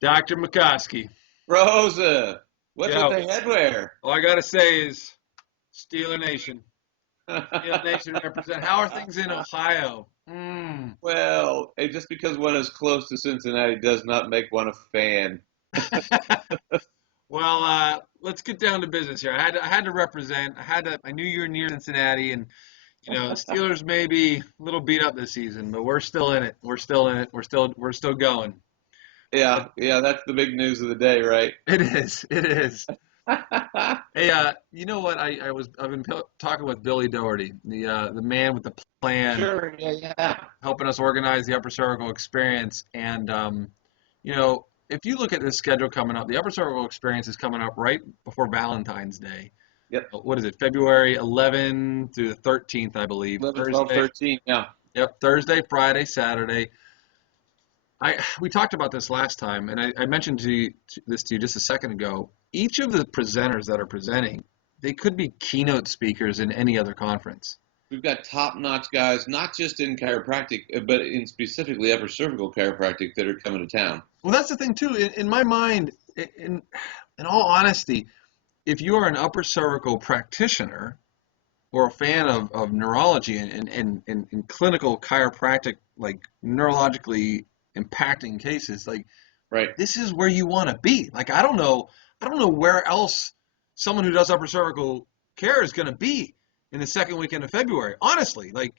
Dr. McCoskey. Rosa, what's with Yo, the headwear? all I gotta say is Steeler Nation. Steeler Nation represent. How are things in Ohio? Well, just because one is close to Cincinnati does not make one a fan. Well, let's get down to business here. I had to represent. I knew you were near Cincinnati, and the Steelers may be a little beat up this season, but we're still in it. We're still in it. We're still going. Yeah, yeah, that's the big news of the day, right? It is. It is. Hey, you know what? I've been talking with Billy Doherty, the man with the plan, Sure, yeah, yeah. helping us organize the Upper Cervical Experience. And if you look at this schedule coming up, the Upper Cervical Experience is coming up right before Valentine's Day. Yep. What is it? February 11 through the 13th, I believe. 11, 12, Thursday. 13, yeah. Yep. Thursday, Friday, Saturday. We talked about this last time, and I mentioned this to you just a second ago. Each of the presenters that are presenting, they could be keynote speakers in any other conference. We've got top-notch guys, not just in chiropractic, but in specifically upper cervical chiropractic that are coming to town. Well, that's the thing too. In my mind, in all honesty, if you are an upper cervical practitioner or a fan of neurology and clinical chiropractic, like neurologically impacting cases, like Right. this is where you want to be. Like I don't know where else someone who does upper cervical care is going to be in the second weekend of February. Honestly, like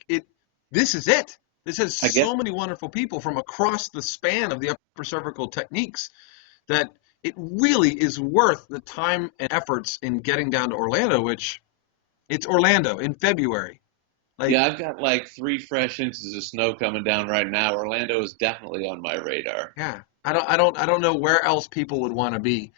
this is it. This has I guess so many wonderful people from across the span of the upper cervical techniques that it really is worth the time and efforts in getting down to Orlando, which it's Orlando in February. Like, Yeah, I've got like 3 fresh inches of snow coming down right now. Orlando is definitely on my radar. yeah, I don't know where else people would want to be.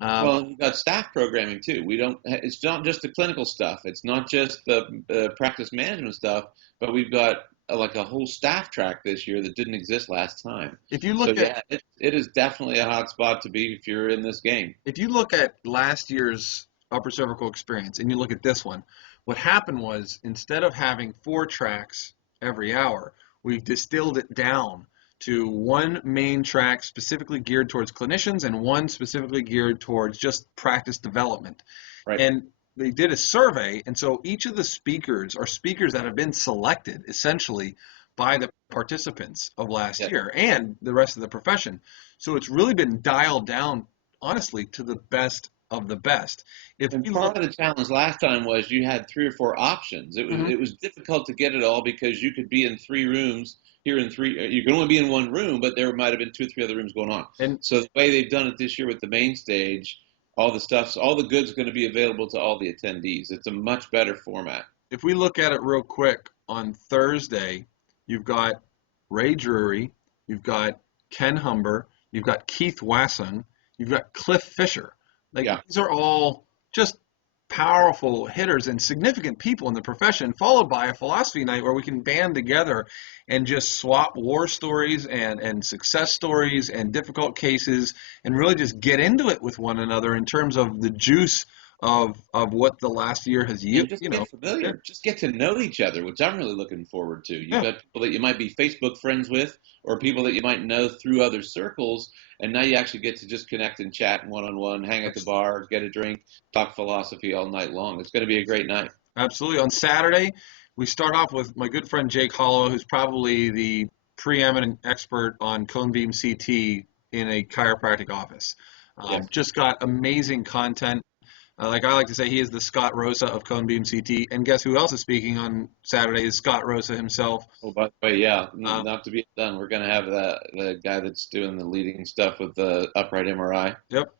Um, Well, we've got staff programming too. We don't. It's not just the clinical stuff. It's not just the practice management stuff. But we've got like a whole staff track this year that didn't exist last time. if you So look at yeah, it is definitely a hot spot to be if you're in this game. if you look at last year's upper cervical experience and you look at this one, what happened was instead of having 4 tracks every hour, we've distilled it down to one main track specifically geared towards clinicians and one specifically geared towards just practice development. Right. And they did a survey, and so each of the speakers are speakers that have been selected essentially by the participants of last Yeah. year and the rest of the profession. So it's really been dialed down, honestly, to the best of the best. If And we part look, of the challenge last time was you had 3 or 4 options. It was Mhm. it was difficult to get it all because you could be in 3 rooms here in three. You could only be in one room, but there might have been 2 or 3 other rooms going on. and So the way they've done it this year with the main stage, all the stuff, all the goods going to be available to all the attendees. It's a much better format. if we look at it real quick, on Thursday, you've got Ray Drury, you've got Ken Humber, you've got Keith Wassung, you've got Cliff Fisher. Like Yeah. these are all just powerful hitters and significant people in the profession, followed by a philosophy night where we can band together and just swap war stories and success stories and difficult cases and really just get into it with one another in terms of the juice of what the last year has And yielded. just get Yeah, familiar, just get to know each other, which I'm really looking forward to. You've yeah, got people that you might be Facebook friends with, or people that you might know through other circles, and now you actually get to just connect and chat one on one, hang at the bar, get a drink, talk philosophy all night long. It's going to be a great night. absolutely. On Saturday, we start off with my good friend Jake Hollow, who's probably the preeminent expert on cone beam CT in a chiropractic office. Yes. Just got amazing content. Like I like to say, he is the Scott Rosa of cone beam CT. And guess who else is speaking on Saturday? Is Scott Rosa himself. Oh, by the way, yeah, Um, not to be done. We're going to have the guy that's doing the leading stuff with the upright MRI. yep.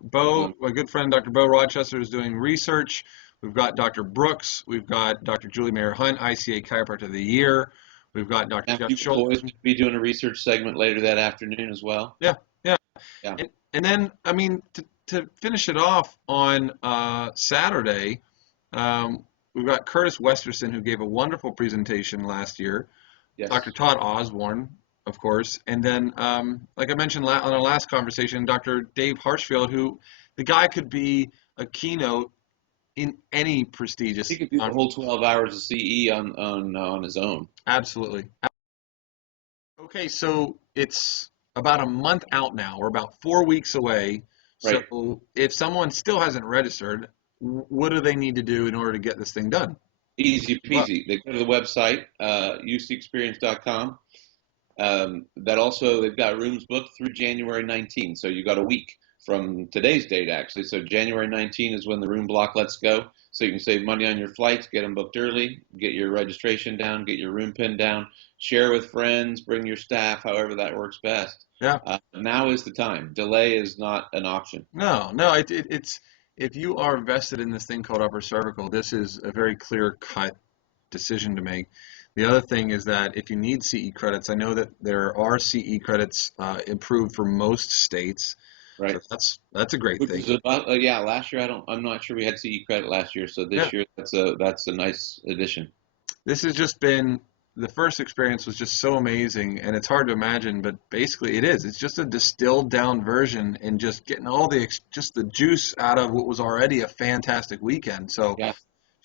Bo, my good friend Dr. Bo Rochester is doing research. We've got Dr. Brooks. We've got Dr. Julie Mayer Hunt, ICA Chiropractor of the Year. We've got Dr. Jeff Matthew Schultz. McCoy is going to be doing a research segment later that afternoon as well. Yeah, yeah. Yeah. And then, I mean, to finish it off on Saturday, we've got Curtis Westerson, who gave a wonderful presentation last year. Yes. Dr. Todd Osborne, of course. And then, like I mentioned on our last conversation, Dr. Dave Harshfield, who the guy could be a keynote in any prestigious He could do the conference. whole 12 hours of CE on his own. Absolutely. Okay, so it's about a month out now. We're about 4 weeks away. Right. So if someone still hasn't registered, what do they need to do in order to get this thing done? Easy Well, peasy. They go to the website, ucexperience.com. That also, they've got rooms booked through January 19th. So you got a week from today's date, actually. So January 19th is when the room block lets go. So you can save money on your flights, get them booked early, get your registration down, get your room pinned down, share with friends, bring your staff, however that works best. yeah. Now is the time. Delay is not an option. No, no, it's if you are vested in this thing called upper cervical, this is a very clear cut decision to make. The other thing is that if you need CE credits, I know that there are CE credits approved for most states, so Right. that's a great Which thing. is about yeah. Last year I'm not sure we had CE credit last year, so Yeah, this year that's a nice addition. this has just been the first experience was just so amazing, and it's hard to imagine, but basically it is. It's just a distilled down version and just getting all just the juice out of what was already a fantastic weekend. So Yeah.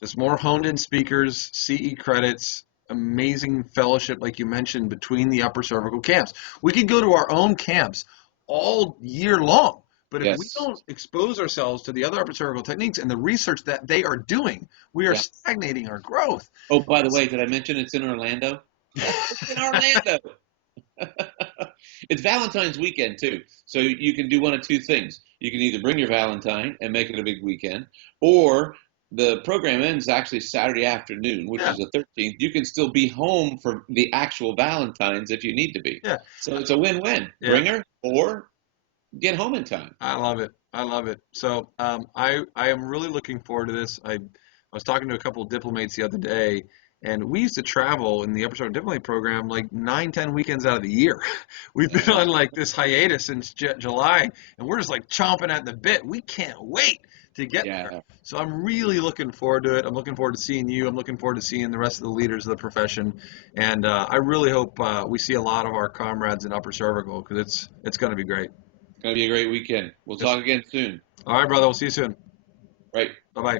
just more honed in speakers, CE credits, amazing fellowship, like you mentioned, between the upper cervical camps. We could go to our own camps all year long, but if we Yes. don't expose ourselves to the other upper cervical techniques and the research that they are doing, we are Yeah. stagnating our growth. Oh, by the way, did I mention it's in Orlando? It's in Orlando. It's Valentine's weekend too, so you can do one of two things. You can either bring your Valentine and make it a big weekend, or the program ends actually Saturday afternoon, which Yeah, is the 13th. You can still be home for the actual Valentine's if you need to be. yeah, So it's a win-win. yeah. Bring her or get home in time. I love it. I love it. So I am really looking forward to this. I was talking to a couple of diplomates the other day, and we used to travel in the Upper Sergeant Diplomat program like 9, 10 weekends out of the year. We've been Yeah. on like this hiatus since July, and we're just like chomping at the bit. We can't wait to get there. Yeah. So I'm really looking forward to it. I'm looking forward to seeing you. I'm looking forward to seeing the rest of the leaders of the profession, and I really hope we see a lot of our comrades in Upper Cervical because it's going to be great. It's going to be a great weekend. We'll Yes. talk again soon. All right, brother. We'll see you soon. Right. Bye bye.